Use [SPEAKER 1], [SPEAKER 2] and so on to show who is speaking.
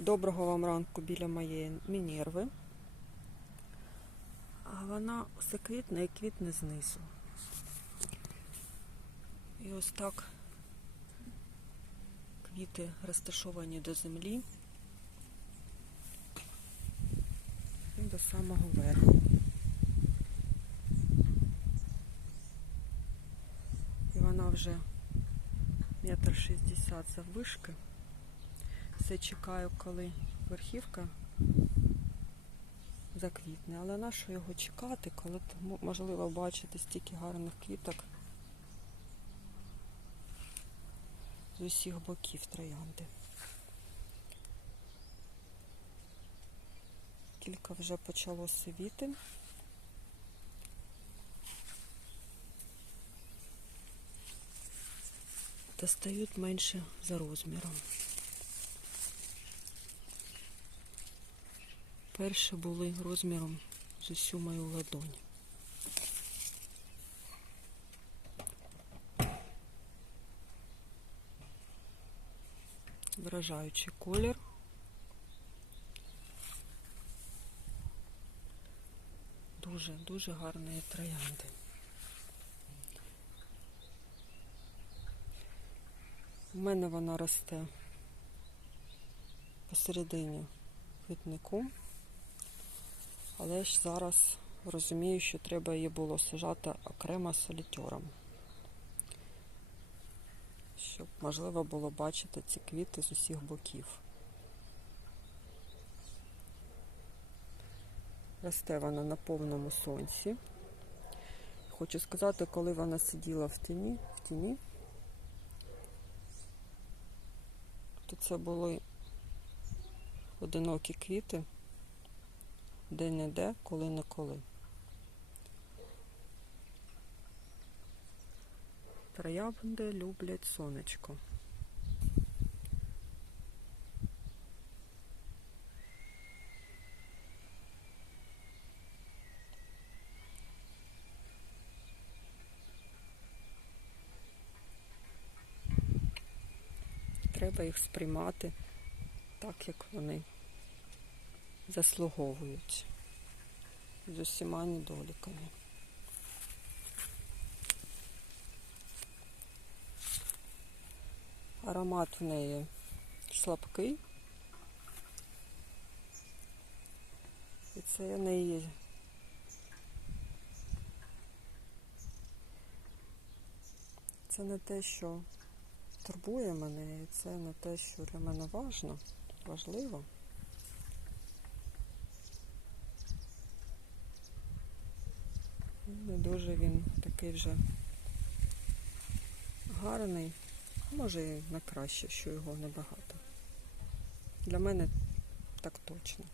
[SPEAKER 1] Доброго вам ранку біля моєї Мінерви. А вона все квітне і квітне знизу. І ось так квіти розташовані до землі і до самого верху. І вона вже метр шістдесят заввишки. Все чекаю, коли верхівка заквітне. Але на що його чекати, коли можливо бачити стільки гарних квіток з усіх боків троянди. Кілька вже почало сивіти. Та стають менше за розміром. Перші були розміром з усю мою ладонь. Вражаючий колір. Дуже, дуже гарні троянди. У мене вона росте посередині квітнику. Але ж зараз розумію, що треба її було сажати окремо солітером. Щоб можливо було бачити ці квіти з усіх боків. Росте вона на повному сонці. Хочу сказати, коли вона сиділа в тіні, в тіні, то це були одинокі квіти де-не-де, коли-неколи. Троянди люблять сонечко. Треба їх сприймати так, як вони заслуговують з усіма недоліками. Аромат в неї слабкий. І це не є. Це не те, що турбує мене, і це не те, що для мене важно, важливо. Не дуже він такий вже гарний. Може і на краще, що його небагато. Для мене так точно.